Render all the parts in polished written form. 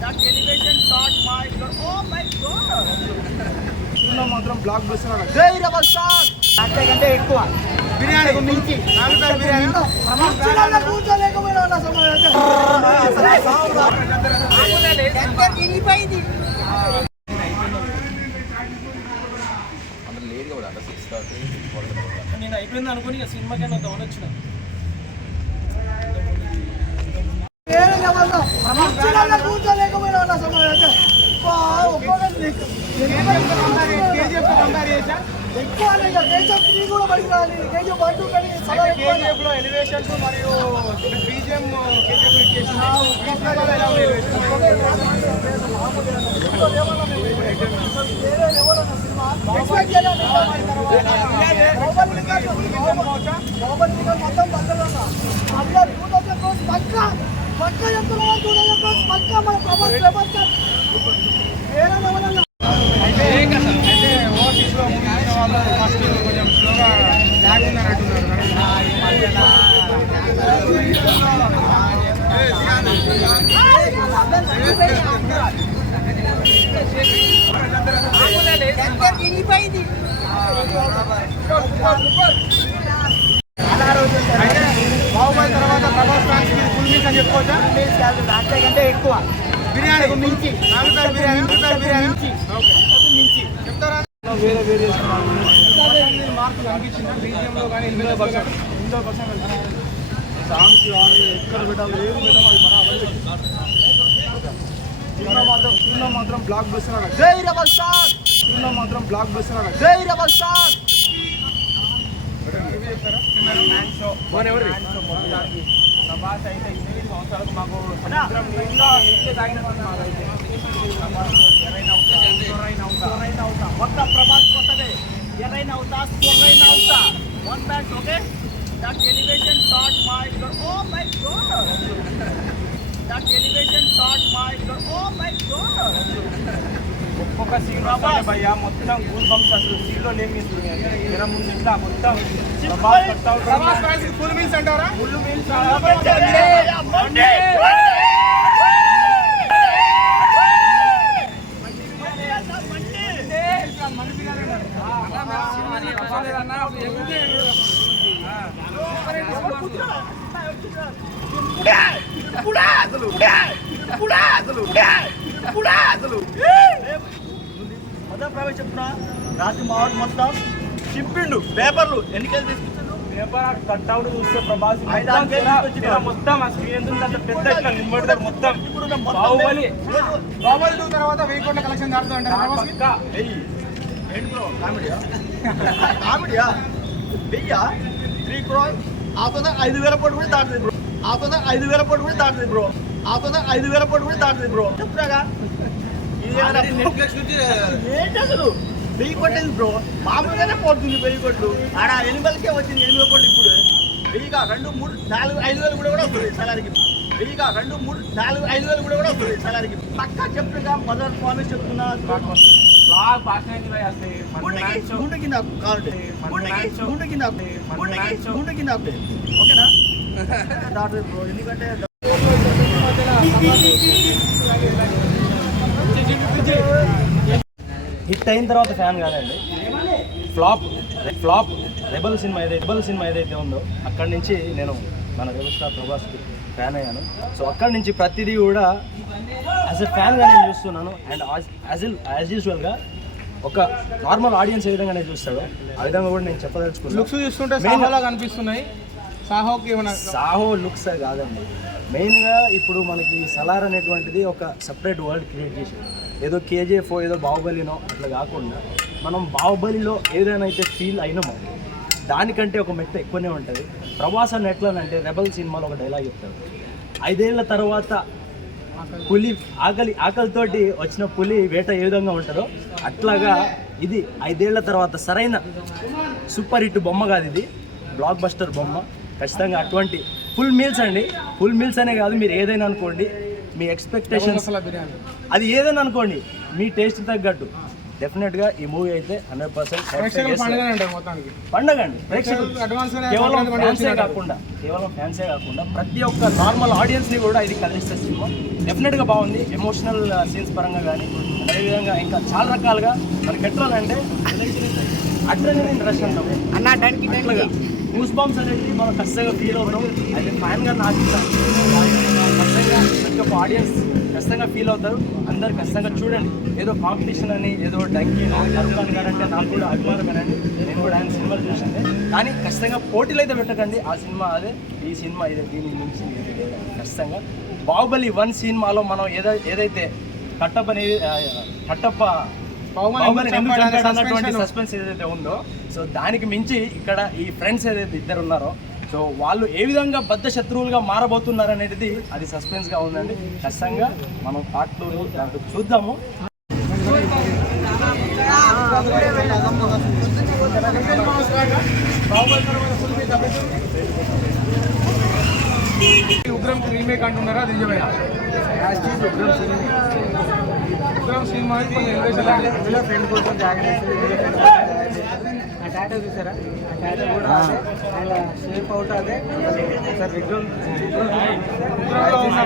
That elevation shot, my God. Oh my God. Cinema మాత్రం block buster అన్న. జై rebel star. అంతే కంటే ఎక్కువ బిర్యానీకి మించి నాలుగు బిర్యానీ కూర్చోలేకపోయినా తినిపోయింది. నేను అయిపోయింది అనుకుని ఇక సినిమాకైనా డౌన్ వచ్చిన కూర్చోలేకపోయినా కేజీఎఫ్లో ఎలివేషన్స్ మరియు బీజిఎం పక్క ఎంత పక్క మన ప్రభాస్ ఓటీస్లో మూవీ వాళ్ళు ఫస్ట్ కొంచెం స్లోగా లాగ్ ఉందని అంటున్నారు. బాహుబలి తర్వాత ప్రభాస్ ఫ్యాన్స్ ఫుల్ మీల్స్ అని చెప్పుకోవచ్చా? అంతే కంటే ఎక్కువ బిర్యానీకి మించి బిర్యానీ మించి చెప్తారా? వేరే వేరే మార్పులు అనిపించింది బీజిఎంలో కానీ ఇందులో సాంగ్స్ కానీ ఎక్కడ పెట్టాలి ఏది పెట్టాలి అది బరాబర్ సినిమా మాత్రం బ్లాక్ బస్టర్ అన్న. జై రెబల్ స్టార్. సినిమా మాత్రం బ్లాక్ బస్టర్ అన్న. జై రెబల్ స్టార్. ప్రభాస్ అయితే 8 సంవత్సరాలకు మాకు సముద్రం నీళ్ళ తాగినట్టు మాకైతే ఎర్రైనా అవుతా ఒక్క ప్రభాస్ కోసమే ఎర్రైనా అవుతా సొర్రైనా అవుతా one back okay that elevation shot my god oh my god that elevation shot my god oh my god ఒక్కొక్క సీన్ వస్తానే భయ్యా మొత్తం గూస్ బంప్స్ అసలు సీన్లో నేమిస్తున్నాయి జర ముందు ఇట్లా మొత్తం ప్రభాస్ ఫ్యాన్స్ ఫుల్ మీల్స్ అంటారా? ఫుల్ మీల్స్ ప్రవేశ చెప్తున్నా రాత్రి మావాడు మొత్తం చింపిండు పేపర్లు ఎన్నికలు తీసుకొచ్చిండు పేపర్ కట్అవుట్ చూస్తే ప్రభాస్ మొత్తం ఆ స్క్రీన్ ఎంత ఉంది అంత పెద్ద ఇట్లా నిలబడతారు మొత్తం. బాహుబలి 2 తర్వాత 1000 కోట్ల కలెక్షన్ దాటుతుంటారు. ఏంటి బ్రో కామెడీయా కామెడీయా 3 crore ఆతోనే 5000 కోట్లు కూడా దాటుతుంది బ్రో. ఆతోనే 5000 కోట్లు కూడా దాటుతుంది బ్రో. ఆతోనే 5000 కోట్లు కూడా దాటుతుంది బ్రో. చెప్తాగా ఏంటి అసలు 1000 కోట్లు బ్రో. మామూలుగానే పోతుంది 1000 కోట్లు. ఆడ 8,000కే వచ్చింది 8,000 కోట్లు. ఇప్పుడు 1000 2 3 4 5,000 కూడా వస్తుంది సలారికి. 1000 2 3 4 5,000 కూడా వస్తుంది సలారికి. పక్కా చెప్తున్నా మదర్ ప్రామిస్ చెప్తున్నా గుండె కింద ఓకేనా దాటుతుంది బ్రో. ఎందుకంటే హిట్ అయిన తర్వాత ఫ్యాన్ కాదండి, ఫ్లాప్ రెబల్ సినిమా ఏదైతే ఉందో అక్కడి నుంచి నేను మన రెబల్ స్టార్ ప్రభాస్కి ఫ్యాన్ అయ్యాను. సో అక్కడి నుంచి ప్రతిదీ కూడా యాజ్ ఎ ఫ్యాన్గా నేను చూస్తున్నాను. అండ్ యాజ్ యూజువల్గా ఒక నార్మల్ ఆడియన్స్ ఏ విధంగా నేను చూస్తాడో ఆ విధంగా కూడా నేను చెప్పదలుచుకున్నాను. లుక్స్ చూస్తుంటే సాహోలా కనిపిస్తున్నాయి. సాహో లుక్స్ కాదండి, మెయిన్గా ఇప్పుడు మనకి సలార్ అనేటువంటిది ఒక సపరేట్ వరల్డ్ క్రియేట్ చేసి ఏదో కేజీఎఫ్ ఏదో బాహుబలినో అట్లా కాకుండా మనం బాహుబలిలో ఏదైనా అయితే ఫీల్ అయినామో దానికంటే ఒక మెట్ట ఎక్కువనే ఉంటుంది. ప్రభాస్ అని ఎట్లానంటే రెబల్ సినిమాలో ఒక డైలాగ్ చెప్తాడు, 5 ఏళ్ల తర్వాత పులి ఆకలితోటి వచ్చిన పులి వేట ఏ విధంగా ఉంటుందో అట్లాగా ఇది 5 ఏళ్ల తర్వాత సరైన సూపర్ హిట్ బొమ్మ కాదు, ఇది బ్లాక్ బస్టర్ బొమ్మ. ఖచ్చితంగా అటువంటి ఫుల్ మీల్స్ అండి, ఫుల్ మీల్స్ అనే కాదు, మీరు ఏదైనా అనుకోండి, మీ ఎక్స్పెక్టేషన్స్ అది ఏదైనా అనుకోండి, మీ టేస్ట్ తగ్గట్టు డెఫినెట్గా ఈ మూవీ అయితే 100% పండుగ అండి. కేవలం ఫ్యాన్సే కాకుండా ప్రతి ఒక్క నార్మల్ ఆడియన్స్ని కూడా ఇది కలిగిస్తే సినిమా డెఫినెట్గా బాగుంది. ఎమోషనల్ సీన్స్ పరంగా కానీ అదేవిధంగా ఇంకా చాలా రకాలుగా మనకి ఎట్లా అడ్రెనలిన్ రష్ అంటాం అన్నగా గూస్ బాంబ్స్ అనేది మనం ఖచ్చితంగా ఫీల్ అవుతాం. అది ఫ్యాన్గా నాకు ఖచ్చితంగా ప్రతి ఒక్క ఆడియన్స్ ఖచ్చితంగా ఫీల్ అవుతారు. అందరు ఖచ్చితంగా చూడండి. ఏదో కాంపిటీషన్ అని ఏదో డంకీ అభిమాన్ గారు అంటే నాకు కూడా అభిమానమేనండి. నేను కూడా ఆయన సినిమాలు చూసిందే. కానీ ఖచ్చితంగా పోటీలు అయితే పెట్టకండి. ఆ సినిమా అదే, ఈ సినిమా ఇదే, దీని నుంచి ఇది లేదండి. ఖచ్చితంగా బాహుబలి 1 సినిమాలో మనం ఏదైతే కట్టప్ప అన్నటువంటి సస్పెన్స్ ఏదైతే ఉందో, సో దానికి మించి ఇక్కడ ఈ ఫ్రెండ్స్ ఏదైతే ఇద్దరు ఉన్నారో, సో వాళ్ళు ఏ విధంగా బద్ధ శత్రువులుగా మారబోతున్నారు అనేది అది సస్పెన్స్గా ఉందండి. ఖచ్చితంగా మనం పార్ట్ 2 దాంట్లో చూద్దాము. ఉగ్రం రీమేక్ అంటున్నారా? నిజమేనా? ఉగ్రం సినిమా ఫ్రెండ్ కోసం టాటా చూసారా? టాటా కూడా అదే షేప్ అవుట్ అదే సార్. విగ్రహం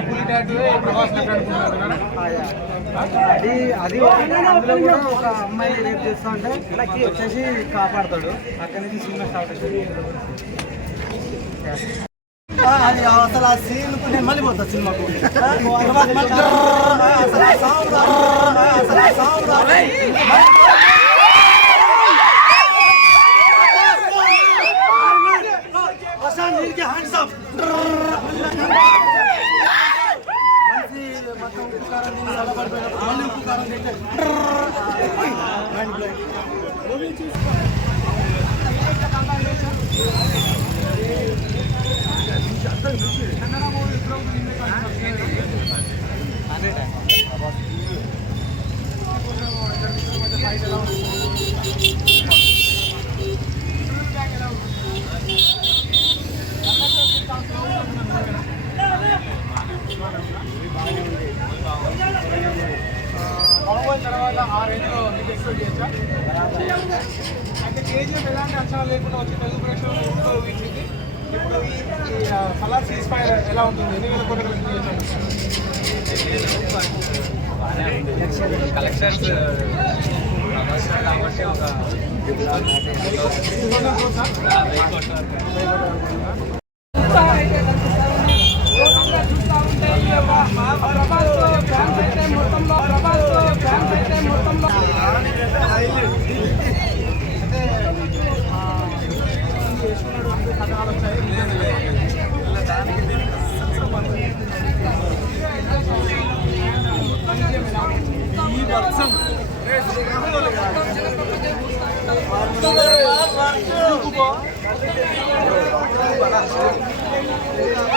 పులి టాటూ ప్రభాస్ అది అందులో కూడా ఒక అమ్మాయిని రేపు చేస్తూ ఉంటే వచ్చేసి కాపాడతాడు. అక్కడి నుంచి సినిమా స్టార్ట్ అవుతుంది. అది అసలు ఆ సీన్ నేను మళ్ళీ పోతా సినిమాకు. మొత్తం ఉప్పు కారం తిని చల్లబడిపోయినప్పుడు మళ్ళీ ఉప్పు కారం తింటే మైండ్ బ్లోయింగ్. బాహుబలి తర్వాత ఆ రేంజ్లో మీకు ఎక్స్పెక్ట్ చేయొచ్చా? అంటే కేజీఎఫ్ ఎలాంటి అంచనా లేకుండా వచ్చి తెలుగు ప్రేక్షకులు వీక్షించి ఇప్పుడు ఈ సలార్ సీజ్ ఫైర్ ఎలా ఉంటుంది? 2,000 కోట్ల కలెక్షన్స్ కాబట్టి ఒక ఈ